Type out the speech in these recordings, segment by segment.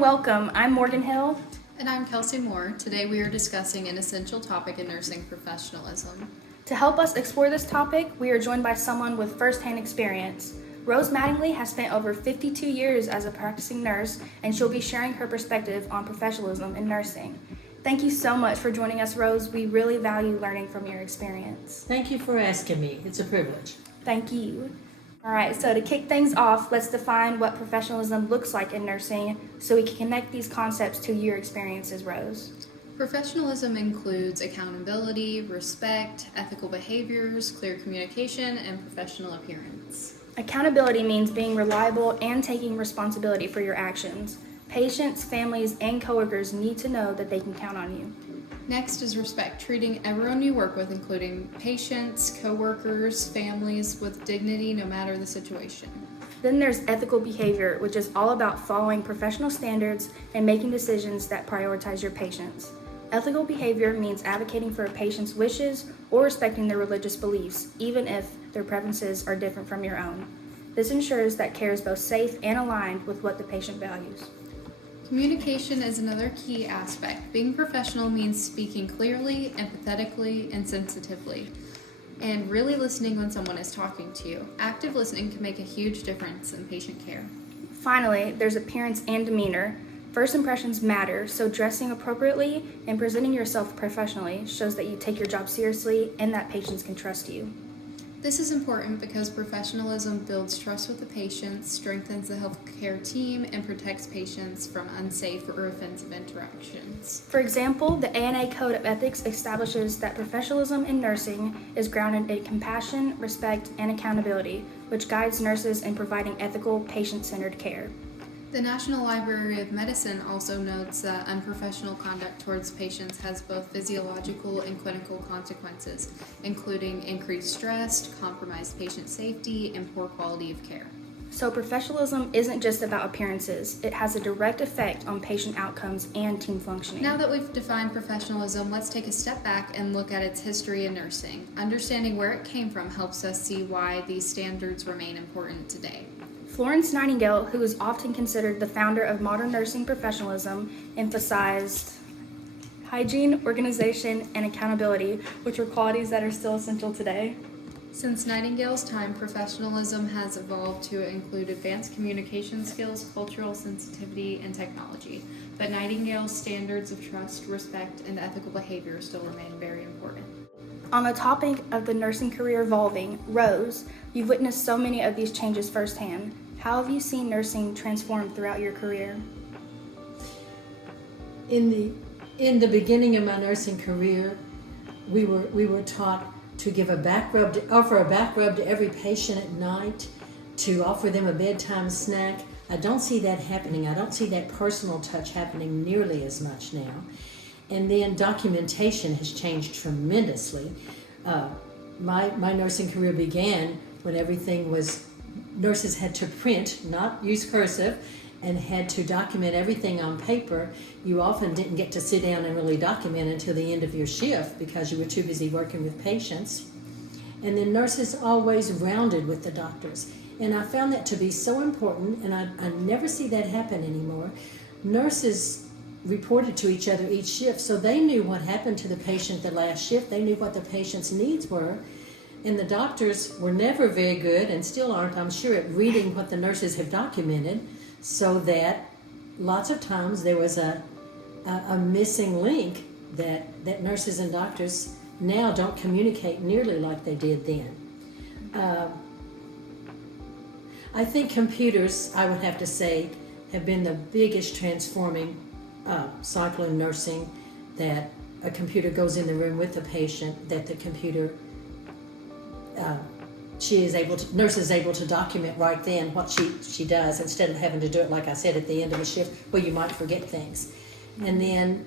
and welcome. I'm Morgan Hill. And I'm Kelcie Moore. Today we are discussing an essential topic in nursing professionalism. To help us explore this topic, we are joined by someone with first-hand experience. Rose Mattingly has spent over 52 years as a practicing nurse, and she'll be sharing her perspective on professionalism in nursing. Thank you so much for joining us, Rose. We really value learning from your experience. Thank you for asking me. It's a privilege. Thank you. All right, so to kick things off, let's define what professionalism looks like in nursing so we can connect these concepts to your experiences, Rose. Professionalism includes accountability, respect, ethical behaviors, clear communication, and professional appearance. Accountability means being reliable and taking responsibility for your actions. Patients, families, and coworkers need to know that they can count on you. Next is respect, treating everyone you work with, including patients, coworkers, families, with dignity no matter the situation. Then there's ethical behavior, which is all about following professional standards and making decisions that prioritize your patients. Ethical behavior means advocating for a patient's wishes or respecting their religious beliefs, even if their preferences are different from your own. This ensures that care is both safe and aligned with what the patient values. Communication is another key aspect. Being professional means speaking clearly, empathetically, and sensitively, and really listening when someone is talking to you. Active listening can make a huge difference in patient care. Finally, there's appearance and demeanor. First impressions matter, so dressing appropriately and presenting yourself professionally shows that you take your job seriously and that patients can trust you. This is important because professionalism builds trust with the patients, strengthens the healthcare team, and protects patients from unsafe or offensive interactions. For example, the ANA Code of Ethics establishes that professionalism in nursing is grounded in compassion, respect, and accountability, which guides nurses in providing ethical, patient-centered care. The National Library of Medicine also notes that unprofessional conduct towards patients has both physiological and clinical consequences, including increased stress, compromised patient safety, and poor quality of care. So professionalism isn't just about appearances. It has a direct effect on patient outcomes and team functioning. Now that we've defined professionalism, let's take a step back and look at its history in nursing. Understanding where it came from helps us see why these standards remain important today. Florence Nightingale, who is often considered the founder of modern nursing professionalism, emphasized hygiene, organization, and accountability, which are qualities that are still essential today. Since Nightingale's time, professionalism has evolved to include advanced communication skills, cultural sensitivity, and technology. But Nightingale's standards of trust, respect, and ethical behavior still remain very important. On the topic of the nursing career evolving, Rose, you've witnessed so many of these changes firsthand. How have you seen nursing transform throughout your career? In the beginning of my nursing career, we were taught to give offer a back rub to every patient at night, to offer them a bedtime snack. I don't see that happening. I don't see that personal touch happening nearly as much now. And then documentation has changed tremendously. My nursing career began when nurses had to print, not use cursive, and had to document everything on paper. You often didn't get to sit down and really document until the end of your shift because you were too busy working with patients. And then nurses always rounded with the doctors. And I found that to be so important, and I never see that happen anymore. Nurses reported to each other each shift, so they knew what happened to the patient the last shift. They knew what the patient's needs were. And the doctors were never very good, and still aren't, I'm sure, at reading what the nurses have documented, so that lots of times there was a missing link that nurses and doctors now don't communicate nearly like they did then. I think computers, I would have to say, have been the biggest transforming cycle in nursing, that a computer goes in the room with the patient, that the computer nurse is able to document right then what she does, instead of having to do it, like I said, at the end of a shift where you might forget things. And then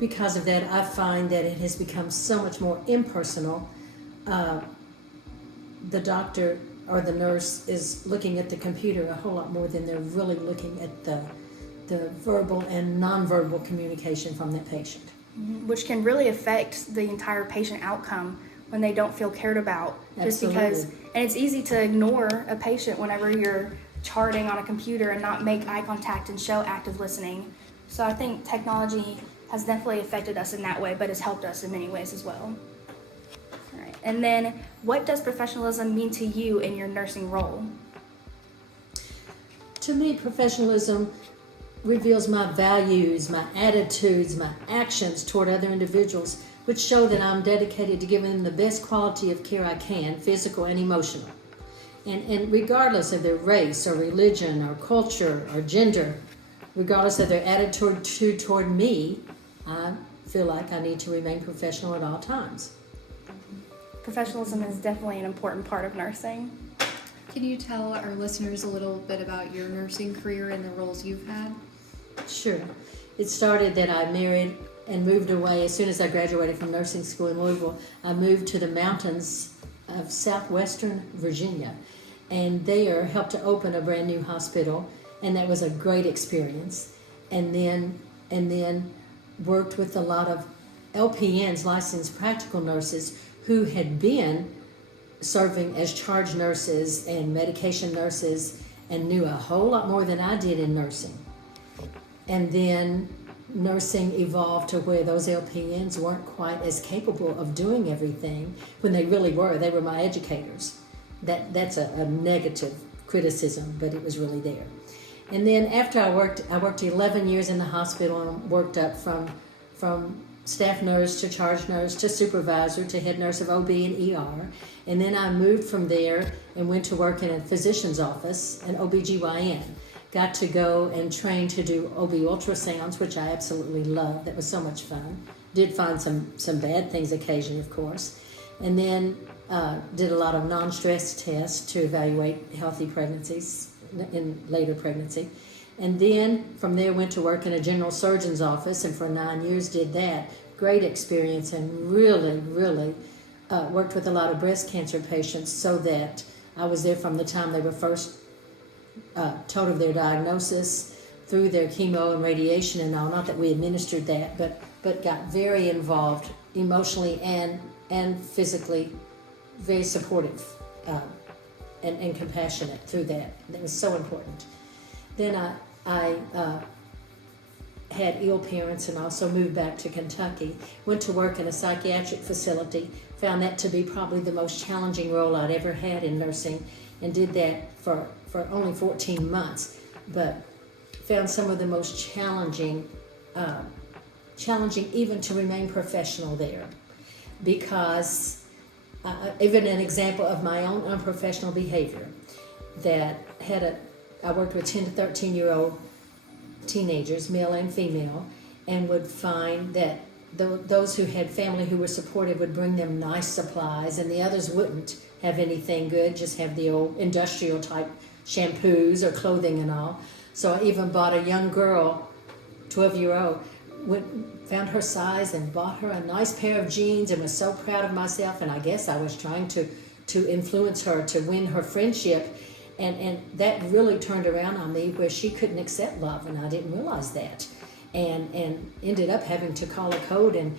because of that, I find that it has become so much more impersonal. The doctor or the nurse is looking at the computer a whole lot more than they're really looking at the verbal and nonverbal communication from that patient. Which can really affect the entire patient outcome when they don't feel cared about. Just Absolutely. because, and it's easy to ignore a patient whenever you're charting on a computer and not make eye contact and show active listening. So I think technology has definitely affected us in that way, but has helped us in many ways as well. All right. And then, what does professionalism mean to you in your nursing role? To me, professionalism reveals my values, my attitudes, my actions toward other individuals, which show that I'm dedicated to giving them the best quality of care I can, physical and emotional. And regardless of their race or religion or culture or gender, regardless of their attitude toward me, I feel like I need to remain professional at all times. Professionalism is definitely an important part of nursing. Can you tell our listeners a little bit about your nursing career and the roles you've had? Sure. It started that I married and moved away as soon as I graduated from nursing school in Louisville. I moved to the mountains of southwestern Virginia, and there helped to open a brand new hospital, and that was a great experience. And then worked with a lot of LPNs, licensed practical nurses, who had been serving as charge nurses and medication nurses and knew a whole lot more than I did in nursing. And then nursing evolved to where those LPNs weren't quite as capable of doing everything when they really were. They were my educators. That's a negative criticism, but it was really there. And then after I worked 11 years in the hospital and worked up from staff nurse to charge nurse to supervisor to head nurse of OB and ER. And then I moved from there and went to work in a physician's office, an OBGYN. Got to go and train to do OB ultrasounds, which I absolutely loved. That was so much fun. Did find some bad things occasionally, of course. And then did a lot of non-stress tests to evaluate healthy pregnancies in later pregnancy. And then from there went to work in a general surgeon's office, and for 9 years did that. Great experience, and really worked with a lot of breast cancer patients, so that I was there from the time they were first told of their diagnosis through their chemo and radiation and all. Not that we administered that, but got very involved emotionally and physically, very supportive and compassionate through that. That was so important. Then I had ill parents and also moved back to Kentucky. Went to work in a psychiatric facility. Found that to be probably the most challenging role I'd ever had in nursing, and did that for only 14 months. But found some of the most challenging even to remain professional there, because even an example of my own unprofessional behavior that I worked with 10 to 13-year-old teenagers, male and female, and would find that those who had family who were supportive would bring them nice supplies, and the others wouldn't have anything good, just have the old industrial type shampoos or clothing and all. So I even bought a young girl, 12-year-old, found her size and bought her a nice pair of jeans, and was so proud of myself. And I guess I was trying to influence her to win her friendship. And that really turned around on me, where she couldn't accept love, and I didn't realize that. And ended up having to call a code and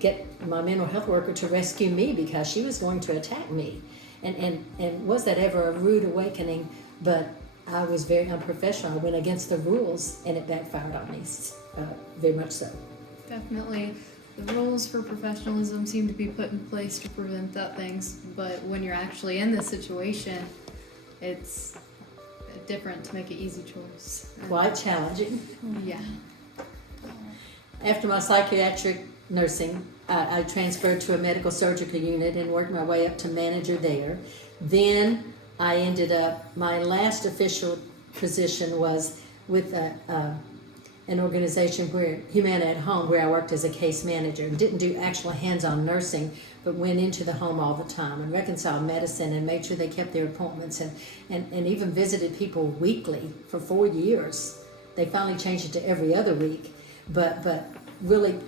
get my mental health worker to rescue me, because she was going to attack me. And was that ever a rude awakening? But I was very unprofessional. I went against the rules, and it backfired on me, very much so. Definitely. The rules for professionalism seem to be put in place to prevent that things, but when you're actually in this situation, it's different to make an easy choice. Quite challenging. Yeah. After my psychiatric nursing, I transferred to a medical surgical unit and worked my way up to manager there. Then I ended up, my last official position was with an organization where Humana at Home, where I worked as a case manager. Didn't do actual hands-on nursing, but went into the home all the time and reconciled medicine and made sure they kept their appointments, and even visited people weekly for 4 years. They finally changed it to every other week, but really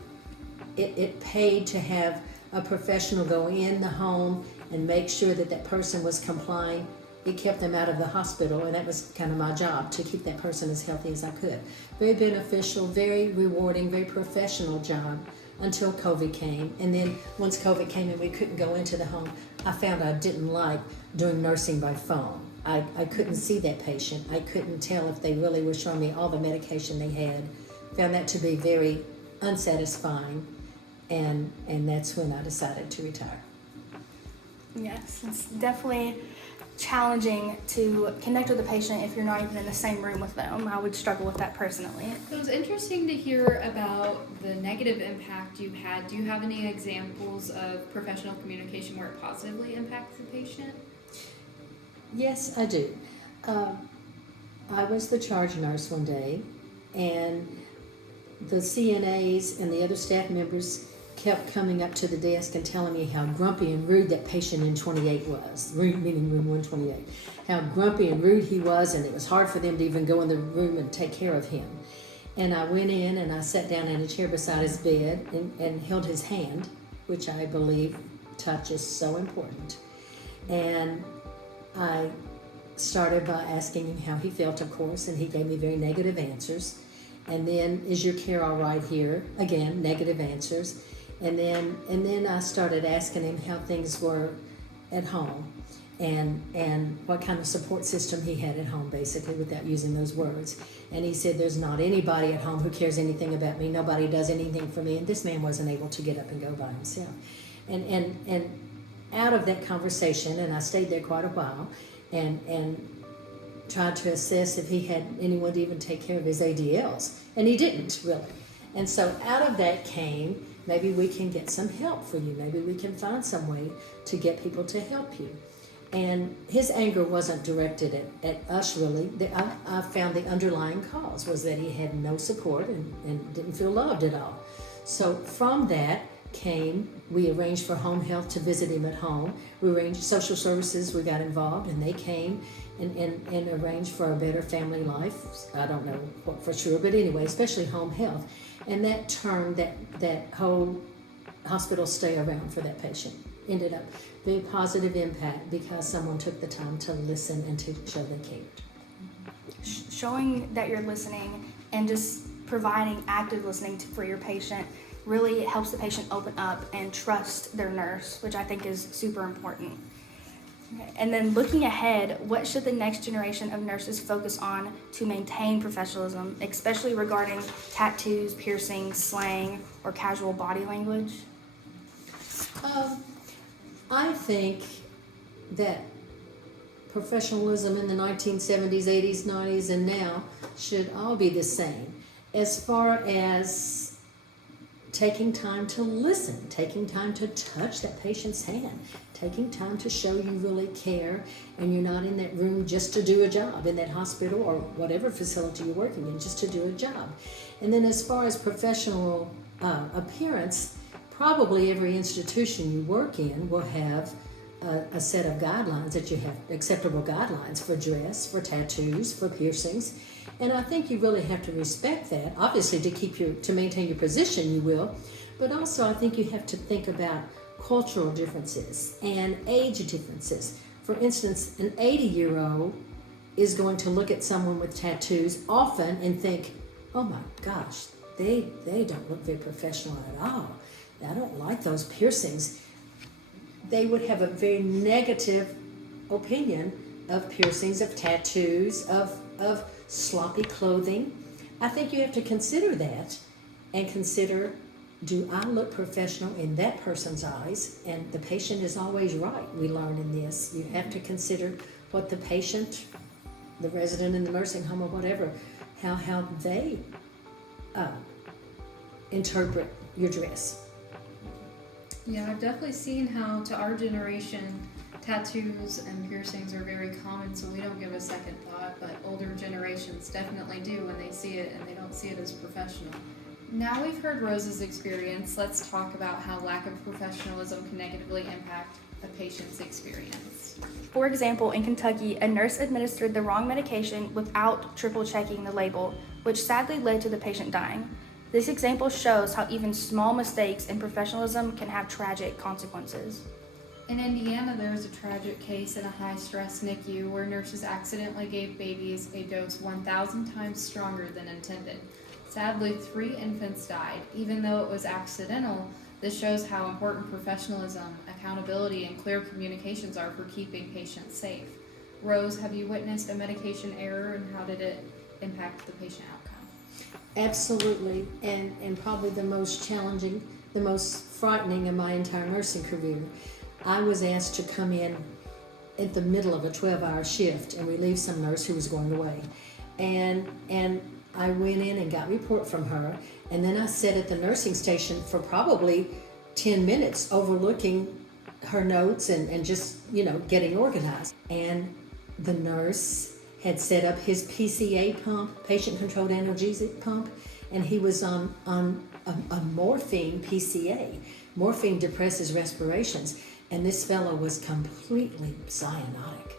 it paid to have a professional go in the home and make sure that person was complying. It kept them out of the hospital, and that was kind of my job, to keep that person as healthy as I could. Very beneficial, very rewarding, very professional job, until COVID came. And then once COVID came and we couldn't go into the home, I found I didn't like doing nursing by phone. I couldn't see that patient. I couldn't tell if they really were showing me all the medication they had. Found that to be very unsatisfying, and that's when I decided to retire. Yes, it's definitely challenging to connect with a patient if you're not even in the same room with them. I would struggle with that personally. It was interesting to hear about the negative impact you had. Do you have any examples of professional communication where it positively impacts the patient? Yes, I do. I was the charge nurse one day, and the CNAs and the other staff members kept coming up to the desk and telling me how grumpy and rude that patient in 28 was, meaning room 128, how grumpy and rude he was, and it was hard for them to even go in the room and take care of him. And I went in and I sat down in a chair beside his bed and held his hand, which I believe touch is so important. And I started by asking him how he felt, of course, and he gave me very negative answers. And then, is your care all right here? Again, negative answers. And then I started asking him how things were at home and what kind of support system he had at home, basically, without using those words. And he said, there's not anybody at home who cares anything about me. Nobody does anything for me. And this man wasn't able to get up and go by himself. And out of that conversation, and I stayed there quite a while, and tried to assess if he had anyone to even take care of his ADLs. And he didn't, really. And so out of that came, maybe we can get some help for you. Maybe we can find some way to get people to help you. And his anger wasn't directed at us, really. I found the underlying cause was that he had no support and didn't feel loved at all. So from that came, we arranged for home health to visit him at home. We arranged social services, we got involved, and they came and arranged for a better family life. I don't know what for sure, but anyway, especially home health. And that turned that whole hospital stay around for that patient. Ended up very positive impact because someone took the time to listen and to show they cared. Showing that you're listening and just providing active listening for your patient really helps the patient open up and trust their nurse, which I think is super important. Okay. And then looking ahead, what should the next generation of nurses focus on to maintain professionalism, especially regarding tattoos, piercings, slang, or casual body language? I think that professionalism in the 1970s, 80s, 90s, and now should all be the same. As far as taking time to listen, taking time to touch that patient's hand, taking time to show you really care and you're not in that room just to do a job, in that hospital or whatever facility you're working in, just to do a job. And then as far as professional appearance, probably every institution you work in will have a set of guidelines that you have, acceptable guidelines for dress, for tattoos, for piercings. And I think you really have to respect that. Obviously, to maintain your position, you will. But also, I think you have to think about cultural differences and age differences. For instance, an 80-year-old is going to look at someone with tattoos often and think, oh my gosh, they don't look very professional at all. I don't like those piercings. They would have a very negative opinion of piercings, of tattoos, of sloppy clothing. I think you have to consider that and consider, do I look professional in that person's eyes? And the patient is always right, we learn in this. You have to consider what the patient, the resident in the nursing home or whatever, how they interpret your dress. Yeah, I've definitely seen how to our generation tattoos and piercings are very common, so we don't give a second thought, but older generations definitely do when they see it, and they don't see it as professional. Now we've heard Rose's experience, let's talk about how lack of professionalism can negatively impact a patient's experience. For example, in Kentucky, a nurse administered the wrong medication without triple checking the label, which sadly led to the patient dying. This example shows how even small mistakes in professionalism can have tragic consequences. In Indiana, there was a tragic case in a high-stress NICU where nurses accidentally gave babies a dose 1,000 times stronger than intended. Sadly, 3 infants died. Even though it was accidental, this shows how important professionalism, accountability, and clear communications are for keeping patients safe. Rose, have you witnessed a medication error, and how did it impact the patient outcome? Absolutely, and probably the most challenging, the most frightening of my entire nursing career. I was asked to come in at the middle of a 12-hour shift and relieve some nurse who was going away. And I went in and got a report from her, and then I sat at the nursing station for probably 10 minutes overlooking her notes and just, getting organized. And the nurse had set up his PCA pump, patient-controlled analgesic pump, and he was on a morphine PCA. Morphine depresses respirations, and this fellow was completely cyanotic.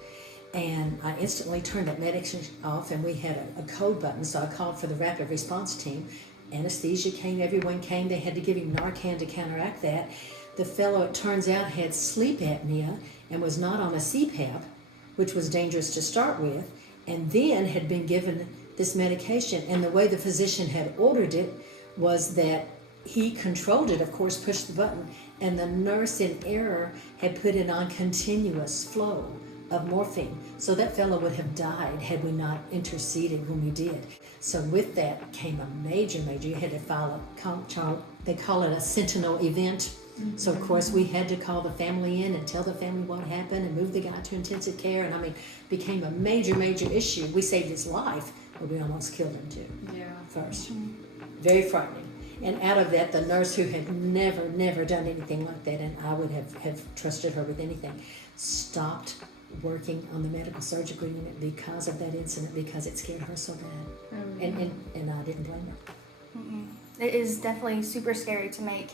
And I instantly turned that medication off, and we had a code button, so I called for the rapid response team. Anesthesia came, everyone came. They had to give him Narcan to counteract that. The fellow, it turns out, had sleep apnea and was not on a CPAP, which was dangerous to start with, and then had been given this medication. And the way the physician had ordered it was that he controlled it, of course, pushed the button, and the nurse in error had put it on continuous flow of morphine. So that fellow would have died had we not interceded when we did. So with that came a major, you had to file they call it a sentinel event. Mm-hmm. So of course we had to call the family in and tell the family what happened and move the guy to intensive care. And became a major issue. We saved his life, but we almost killed him too. Yeah. First. Very frightening. And out of that, the nurse who had never done anything like that, and I would have trusted her with anything, stopped working on the medical surgical unit because of that incident, because it scared her so bad. Oh, yeah. And I didn't blame her. Mm-mm. It is definitely super scary to make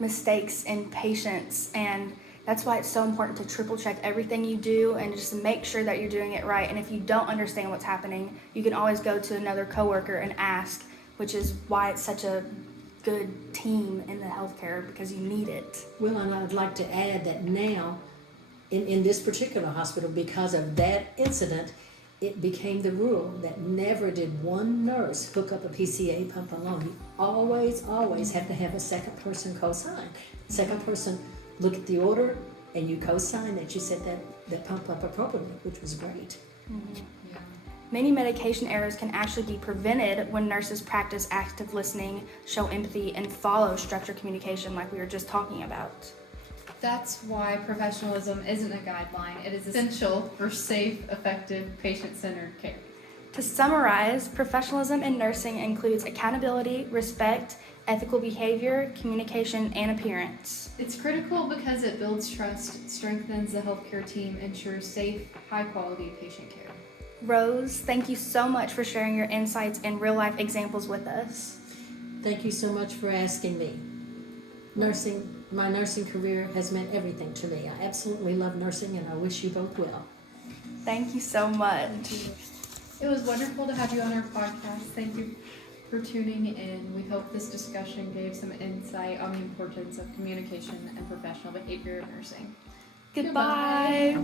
mistakes in patients, and that's why it's so important to triple check everything you do and just make sure that you're doing it right. And if you don't understand what's happening, you can always go to another coworker and ask, which is why it's such a good team in the healthcare, because you need it. Well, and I'd like to add that now in this particular hospital, because of that incident, it became the rule that never did one nurse hook up a PCA pump alone. You always have to have a second person co-sign. Second person look at the order, and you co-sign that you set that pump up appropriately, which was great. Mm-hmm. Yeah. Many medication errors can actually be prevented when nurses practice active listening, show empathy, and follow structured communication like we were just talking about. That's why professionalism isn't a guideline. It is essential for safe, effective, patient-centered care. To summarize, professionalism in nursing includes accountability, respect, ethical behavior, communication, and appearance. It's critical because it builds trust, strengthens the healthcare team, ensures safe, high-quality patient care. Rose, thank you so much for sharing your insights and real-life examples with us. Thank you so much for asking me. My nursing career has meant everything to me. I absolutely love nursing, and I wish you both well. Thank you so much. It was wonderful to have you on our podcast. Thank you for tuning in. We hope this discussion gave some insight on the importance of communication and professional behavior in nursing. Goodbye.